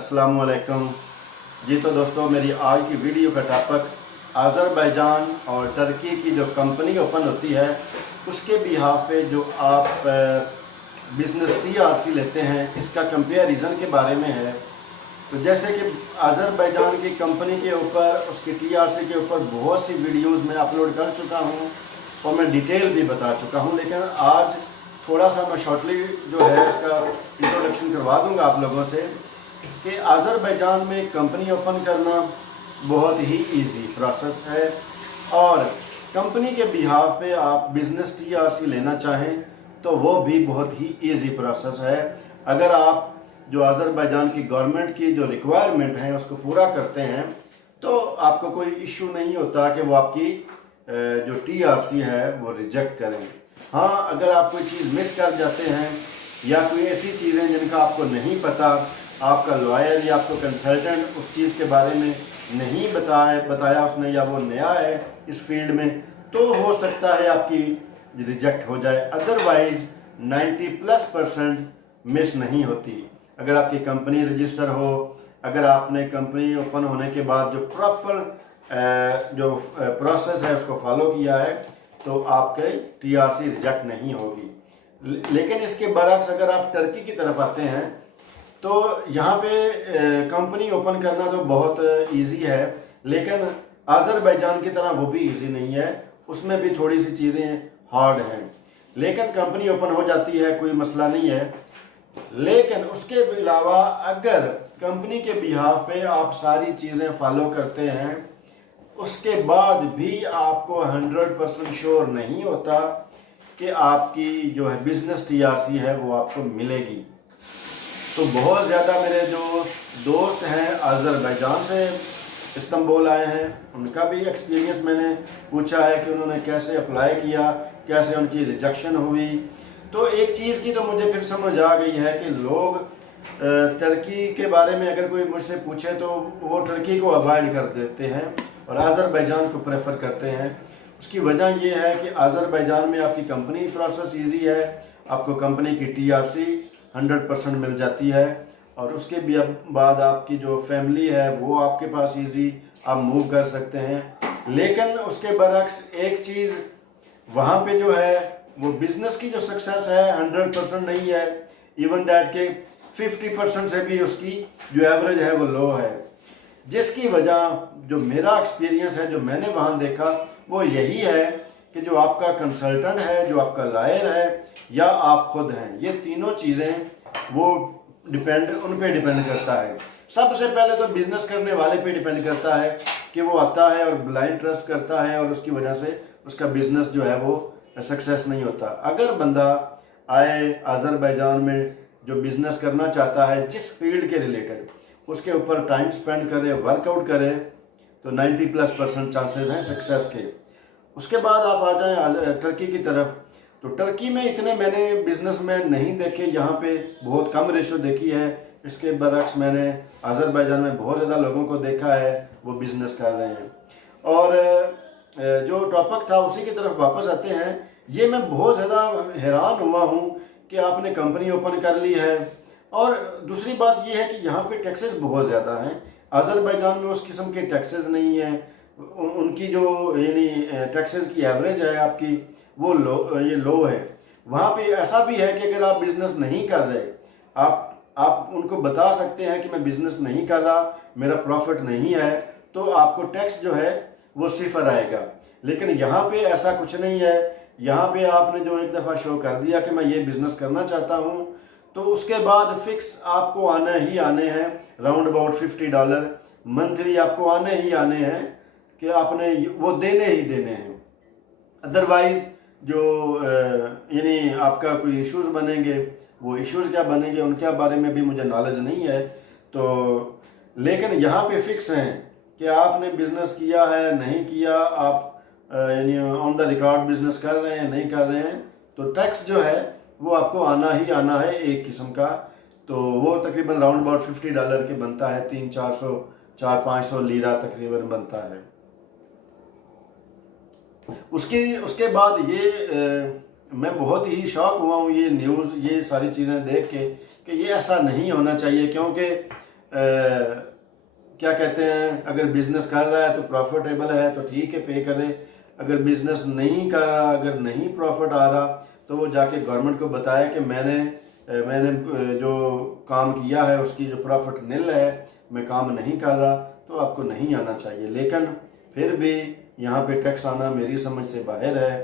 अस्सलामुअलैकुम जी। तो दोस्तों, मेरी आज की वीडियो का टॉपिक अज़रबैजान और टर्की की जो कंपनी ओपन होती है उसके बिहाफ पे जो आप बिज़नेस टीआरसी लेते हैं इसका कंपेरिज़न के बारे में है। तो जैसे कि अज़रबैजान की कंपनी के ऊपर उसकी टीआरसी के ऊपर बहुत सी वीडियोज़ मैं अपलोड कर चुका हूँ और मैं डिटेल भी बता चुका हूँ, लेकिन आज थोड़ा सा मैं शॉर्टली जो है इसका इंट्रोडक्शन करवा दूँगा आप लोगों से कि अज़रबैजान में कंपनी ओपन करना बहुत ही इजी प्रोसेस है और कंपनी के बिहाफ पे आप बिज़नेस टीआरसी लेना चाहें तो वो भी बहुत ही इजी प्रोसेस है। अगर आप जो अज़रबैजान की गवर्नमेंट की जो रिक्वायरमेंट है उसको पूरा करते हैं तो आपको कोई इशू नहीं होता कि वो आपकी जो टीआरसी है वो रिजेक्ट करें। हाँ, अगर आप कोई चीज़ मिस कर जाते हैं या कोई ऐसी चीज़ें जिनका आपको नहीं पता, आपका लॉयर या आपको कंसल्टेंट उस चीज़ के बारे में नहीं बताया उसने, या वो नया है इस फील्ड में, तो हो सकता है आपकी रिजेक्ट हो जाए। अदरवाइज़ 90+% मिस नहीं होती। अगर आपकी कंपनी रजिस्टर हो, अगर आपने कंपनी ओपन होने के बाद जो प्रॉपर जो प्रोसेस है उसको फॉलो किया है तो आपके टीआरसी रिजेक्ट नहीं होगी। लेकिन इसके बरक्स अगर आप टर्की की तरफ आते हैं तो यहाँ पे कंपनी ओपन करना तो बहुत इजी है, लेकिन अज़रबैजान की तरह वो भी इजी नहीं है, उसमें भी थोड़ी सी चीज़ें हार्ड हैं। लेकिन कंपनी ओपन हो जाती है, कोई मसला नहीं है। लेकिन उसके अलावा अगर कंपनी के बिहाफ पे आप सारी चीज़ें फॉलो करते हैं उसके बाद भी आपको 100% श्योर नहीं होता कि आपकी जो है बिज़नेस टीआरसी है वो आपको मिलेगी। तो बहुत ज़्यादा मेरे जो दोस्त हैं अज़रबैजान से इस्तांबुल आए हैं, उनका भी एक्सपीरियंस मैंने पूछा है कि उन्होंने कैसे अप्लाई किया, कैसे उनकी रिजेक्शन हुई। तो एक चीज़ की तो मुझे फिर समझ आ गई है कि लोग टर्की के बारे में अगर कोई मुझसे पूछे तो वो टर्की को अवॉइड कर देते हैं और अज़रबैजान को प्रेफर करते हैं। उसकी वजह ये है कि अज़रबैजान में आपकी कंपनी प्रोसेस इजी है, आपको कंपनी की टीआरसी 100% मिल जाती है और उसके भी बाद आपकी जो फैमिली है वो आपके पास इजी आप मूव कर सकते हैं। लेकिन उसके बरक्स एक चीज़ वहाँ पे जो है वो बिज़नेस की जो सक्सेस है 100% नहीं है, इवन दैट के 50% से भी उसकी जो एवरेज है वो लो है। जिसकी वजह जो मेरा एक्सपीरियंस है, जो मैंने वहाँ देखा, वो यही है कि जो आपका कंसल्टेंट है, जो आपका लॉयर है या आप खुद हैं, ये तीनों चीज़ें वो उन पे डिपेंड करता है। सबसे पहले तो बिज़नेस करने वाले पे डिपेंड करता है कि वो आता है और ब्लाइंड ट्रस्ट करता है और उसकी वजह से उसका बिज़नेस जो है वो सक्सेस नहीं होता। अगर बंदा आए अज़रबैजान में जो बिज़नेस करना चाहता है जिस फील्ड के रिलेटेड, उसके ऊपर टाइम स्पेंड करे, वर्कआउट करे, तो 90+% चांसेस हैं सक्सेस के। उसके बाद आप आ जाएं टर्की की तरफ, तो टर्की में इतने मैंने बिजनेसमैन नहीं देखे, यहाँ पे बहुत कम रेशो देखी है। इसके बरक्स मैंने अज़रबैजान में बहुत ज़्यादा लोगों को देखा है वो बिज़नेस कर रहे हैं। और जो टॉपिक था उसी की तरफ वापस आते हैं। ये मैं बहुत ज़्यादा हैरान हुआ हूँ कि आपने कंपनी ओपन कर ली है और दूसरी बात यह है कि यहाँ पे टैक्सेस बहुत ज़्यादा हैं। अज़रबैजान में उस किस्म के टैक्सेस नहीं हैं। उनकी जो यानी टैक्सेस की एवरेज है आपकी वो लो है। वहाँ पे ऐसा भी है कि अगर आप बिज़नेस नहीं कर रहे, आप उनको बता सकते हैं कि मैं बिज़नेस नहीं कर रहा, मेरा प्रॉफिट नहीं है, तो आपको टैक्स जो है वो सिफर आएगा। लेकिन यहाँ पे ऐसा कुछ नहीं है। यहाँ पे आपने जो एक दफ़ा शो कर दिया कि मैं ये बिज़नेस करना चाहता हूँ, तो उसके बाद फिक्स आपको आने ही आने हैं राउंड अबाउट $50 मंथली आपको आने ही आने हैं कि आपने वो देने ही देने हैं। अदरवाइज़ जो यानी आपका कोई इश्यूज़ बनेंगे, वो इश्यूज़ क्या बनेंगे उनके बारे में भी मुझे नॉलेज नहीं है। तो लेकिन यहाँ पे फिक्स हैं कि आपने बिज़नेस किया है नहीं किया, आप यानी ऑन द रिकॉर्ड बिज़नेस कर रहे हैं नहीं कर रहे हैं, तो टैक्स जो है वो आपको आना ही आना है एक किस्म का। तो वो तकरीबन राउंड अबाउट $50 के बनता है, 300-400 लीरा तकरीबन बनता है। उसके बाद ये मैं बहुत ही शॉक हुआ हूँ ये न्यूज़, ये सारी चीज़ें देख के कि ये ऐसा नहीं होना चाहिए, क्योंकि क्या कहते हैं, अगर बिज़नेस कर रहा है तो प्रॉफिटेबल है तो ठीक है, पे करे। अगर बिज़नेस नहीं कर रहा, अगर नहीं प्रॉफिट आ रहा, तो वो जाके गवर्नमेंट को बताए कि मैंने जो काम किया है उसकी जो प्रॉफिट निल है, मैं काम नहीं कर रहा, तो आपको नहीं आना चाहिए। लेकिन फिर भी यहाँ पे टैक्स आना मेरी समझ से बाहर है।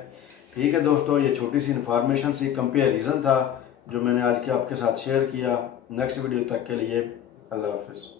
ठीक है दोस्तों, ये छोटी सी इन्फॉर्मेशन सी कंपेरिजन था जो मैंने आज के आपके साथ शेयर किया। नेक्स्ट वीडियो तक के लिए अल्लाह हाफिज़।